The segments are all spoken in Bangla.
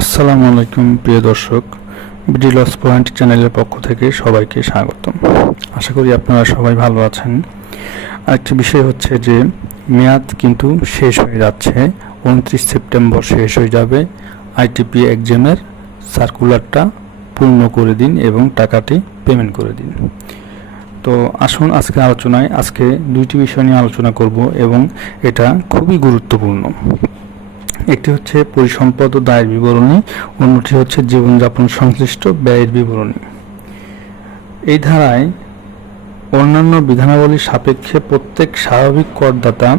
আসসালামু আলাইকুম প্রিয় দর্শক, বিডি লস পয়েন্ট চ্যানেলের পক্ষ থেকে সবাইকে স্বাগতম। আশা করি আপনারা সবাই ভালো আছেন। আরেকটি বিষয় হচ্ছে যে মেয়াদ কিন্তু শেষ হয়ে যাচ্ছে, 29 সেপ্টেম্বর শেষ হয়ে যাবে। আইটিপি এক্সামের সার্কুলারটা পূর্ণ করে দিন এবং টাকাটি পেমেন্ট করে দিন। তো আসুন আজকে দুইটি বিষয় নিয়ে আলোচনা করব এবং এটা খুবই গুরুত্বপূর্ণ। একটি হচ্ছে পরিসম্পদ ও দায়ের বিবরণী, অন্যটি হচ্ছে জীবনযাপন সংশ্লিষ্ট ব্যয়ের বিবরণী। এই ধারায় অন্যান্য বিধানাবলীর সাপেক্ষে প্রত্যেক স্বাভাবিক করদাতা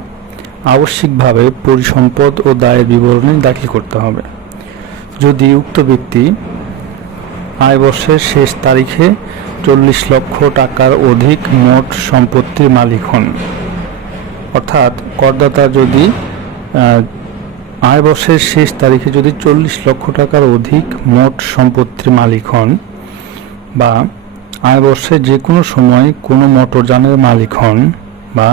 আবশ্যিকভাবে পরিসম্পদ ও দায়ের বিবরণী দাখিল করতে হবে। যদি উক্ত ব্যক্তি আয় বর্ষের শেষ তারিখে 40 লক্ষ টাকার অধিক মোট সম্পত্তির মালিক হন, অর্থাৎ করদাতা যদি আয় বর্ষের শেষ তারিখে যদি 40 লক্ষ টাকার অধিক মোট সম্পত্তির মালিক হন বা আয় বর্ষে যে কোনো সময় কোনো মোটরযানের মালিক হন বা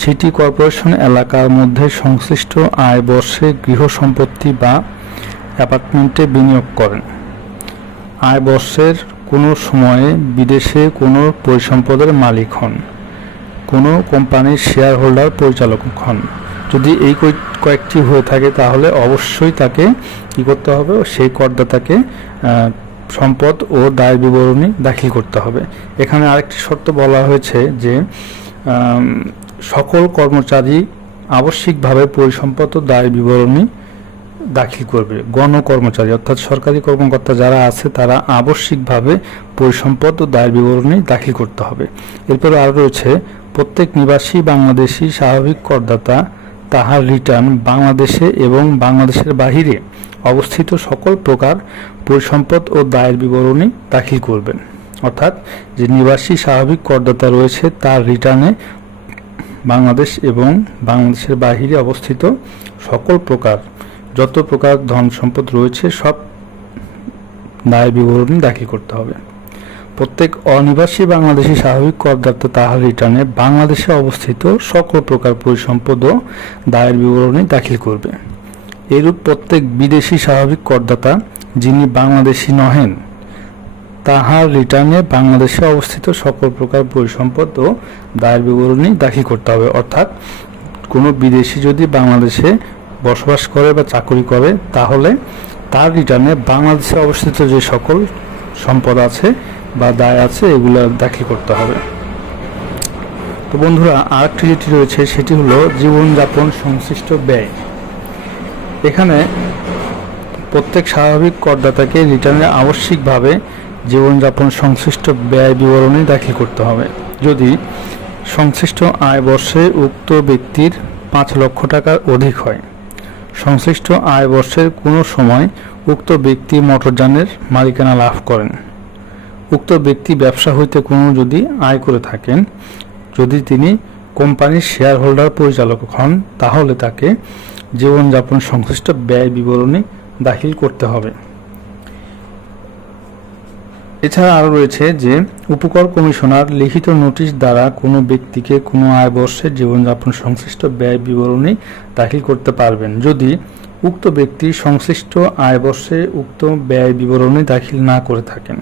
সিটি কর্পোরেশন এলাকার মধ্যে সংশ্লিষ্ট আয় বর্ষে গৃহ সম্পত্তি বা অ্যাপার্টমেন্টে বিনিয়োগ করেন, আয় বর্ষের কোনো সময়ে বিদেশে কোনো পরিসম্পদের মালিক হন, কোনো কোম্পানির শেয়ার হোল্ডার পরিচালক হন, যদি এই কয়েকটি হয়ে থাকে তাহলে অবশ্যই তাকে কী করতে হবে, সেই করদাতাকে সম্পদ ও দায় বিবরণী দাখিল করতে হবে। এখানে আরেকটি শর্ত বলা হয়েছে যে সকল কর্মচারী আবশ্যিকভাবে পরিসম্পদ ও দায় বিবরণী দাখিল করবে। গণকর্মচারী অর্থাৎ সরকারি কর্মকর্তা যারা আছে তারা আবশ্যিকভাবে পরিসম্পদ ও দায় বিবরণী দাখিল করতে হবে। এরপরে আরও রয়েছে প্রত্যেক নিবাসী বাংলাদেশি স্বাভাবিক করদাতা তাহার রিটার্ন বাংলাদেশে এবং বাংলাদেশের বাহিরে অবস্থিত সকল প্রকার পরিসম্পদ ও দায়ের বিবরণী দাখিল করবেন। অর্থাৎ যে নিবাসী স্বাভাবিক করদাতা রয়েছে তার রিটার্নে বাংলাদেশ এবং বাংলাদেশের বাহিরে অবস্থিত সকল প্রকার যত প্রকার ধন সম্পদ রয়েছে সব দায় বিবরণী দাখিল করতে হবে। প্রত্যেক অনিবাসী বাংলাদেশি স্বাভাবিক করদাতা তাহার রিটার্নে বাংলাদেশে অবস্থিত সকল প্রকার পরিসম্পদ ও দায়ের বিবরণী দাখিল করবে। এরূপ প্রত্যেক বিদেশি স্বাভাবিক করদাতা যিনি বাংলাদেশি নহেন তাহার রিটার্নে বাংলাদেশে অবস্থিত সকল প্রকার পরিসম্পদ ও দায়ের বিবরণী দাখিল করতে হবে। অর্থাৎ কোনো বিদেশি যদি বাংলাদেশে বসবাস করে বা চাকরি করে তাহলে তার রিটার্নে বাংলাদেশে অবস্থিত যে সকল সম্পদ আছে বা দায় আছে এগুলো দাখিল করতে হবে। তো বন্ধুরা, আরেকটি যেটি রয়েছে সেটি হলো জীবনযাপন সংশ্লিষ্ট ব্যয়। এখানে প্রত্যেক স্বাভাবিক করদাতাকে রিটার্নে আবশ্যিকভাবে জীবনযাপন সংশ্লিষ্ট ব্যয় বিবরণী দাখিল করতে হবে। যদি সংশ্লিষ্ট আয় বর্ষে উক্ত ব্যক্তির 5 লক্ষ টাকার অধিক হয়, সংশ্লিষ্ট আয় বর্ষের কোনো সময় উক্ত ব্যক্তি মোটরযানের মালিকানা লাভ করেন, উক্ত ব্যক্তি ব্যবসা হইতে কোনো যদি আয় করে থাকেন, যদি তিনি কোম্পানির শেয়ার হোল্ডার পরিচালক হন তাহলে তাকে জীবনযাপন সংশ্লিষ্ট ব্যয় বিবরণী দাখিল করতে হবে। এছাড়া আরও রয়েছে যে উপকর কমিশনার লিখিত নোটিশ দ্বারা কোনো ব্যক্তিকে কোনো আয় বর্ষের জীবনযাপন সংশ্লিষ্ট ব্যয় বিবরণী দাখিল করতে পারবেন যদি উক্ত ব্যক্তি সংশ্লিষ্ট আয় বর্ষে উক্ত ব্যয় বিবরণী দাখিল না করে থাকেন,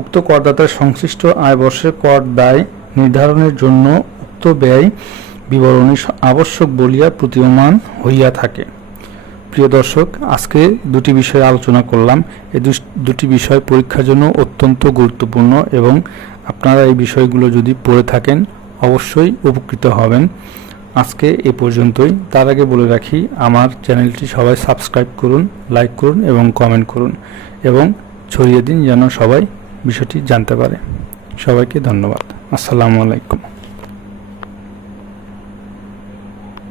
উক্ত করদাতার সংশ্লিষ্ট আয় বর্ষে কর দায় নির্ধারণের জন্য উক্ত ব্যয় বিবরণী আবশ্যক বলিয়া প্রতীয়মান হইয়া থাকে। প্রিয় দর্শক, আজকে দুটি বিষয়ে আলোচনা করলাম। এই দুটি বিষয় পরীক্ষার জন্য অত্যন্ত গুরুত্বপূর্ণ এবং আপনারা এই বিষয়গুলো যদি পড়ে থাকেন অবশ্যই উপকৃত হবেন। আজকে এ পর্যন্তই। তার আগে বলে রাখি, আমার চ্যানেলটি সবাই সাবস্ক্রাইব করুন, লাইক করুন এবং কমেন্ট করুন এবং ছড়িয়ে দিন যেন সবাই বিষয়টি জানতে পারে। সবাইকে ধন্যবাদ। আসসালামু আলাইকুম।